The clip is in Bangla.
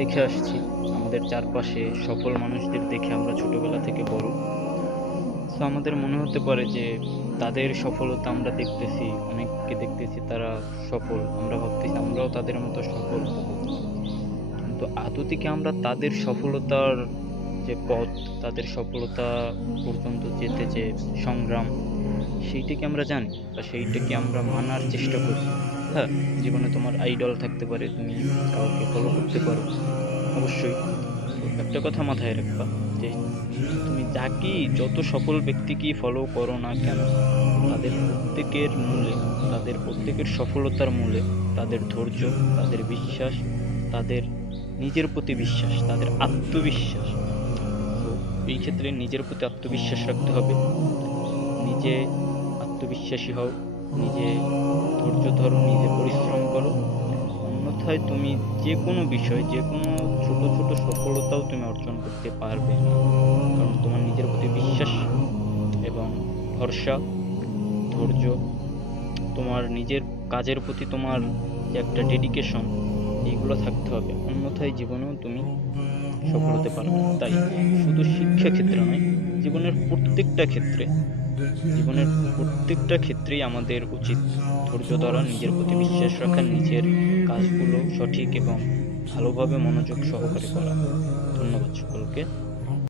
দেখে আসছি, আমাদের চারপাশে সফল মানুষদের দেখে আমরা ছোটবেলা থেকে বড়। তো আমাদের মনে হতে পারে যে তাদের সফলতা আমরা দেখতেছি, অনেককে দেখতেছি তারা সফল, আমরা ভাবতেছি আমরাও তাদের মতো সফল হব। কিন্তু আদতে কি আমরা তাদের সফলতার যে পথ, তাদের সফলতা পর্যন্ত যেতে যে সংগ্রাম, সেইটা কি আমরা জানি বা সেইটা কি আমরা মানার চেষ্টা করি? হ্যাঁ, জীবনে তোমার আইডল থাকতে পারে, তুমি কাউকে ফলো করতে পারো অবশ্যই। তো একটা কথা মাথায় রাখবা যে তুমি যাকেই, যত সফল ব্যক্তিকেই ফলো করো না কেন, তাদের প্রত্যেকের মূলে, তাদের প্রত্যেকের সফলতার মূলে তাদের ধৈর্য, তাদের বিশ্বাস, তাদের নিজের প্রতি বিশ্বাস, তাদের আত্মবিশ্বাস। তো এই ক্ষেত্রে নিজের প্রতি আত্মবিশ্বাস রাখতে হবে। নিজে আত্মবিশ্বাসী হও, নিজে ধৈর্য ধরো, নিজে পরিশ্রম করো। অন্যথায় তুমি যে কোনো বিষয়, যে কোনো ছোট ছোট সফলতাও তুমি অর্জন করতে পারবে না। কারণ তোমার নিজের প্রতি বিশ্বাস এবং ভরসা, ধৈর্য, তোমার নিজের কাজের প্রতি তোমার যে একটা ডেডিকেশন, এইগুলো থাকতে হবে। অন্যথায় জীবনেও তুমি সফল হতে পারবে না। তাই শুধু শিক্ষা ক্ষেত্রে নয়, জীবনের প্রত্যেকটা ক্ষেত্রে, জীবনের প্রত্যেকটা ক্ষেত্রেই আমাদের উচিত ধৈর্য ধরা, নিজের প্রতি বিশ্বাস রাখা, নিজের কাজগুলো সঠিক এবং ভালোভাবে মনোযোগ সহকারে করা। ধন্যবাদ সকলকে।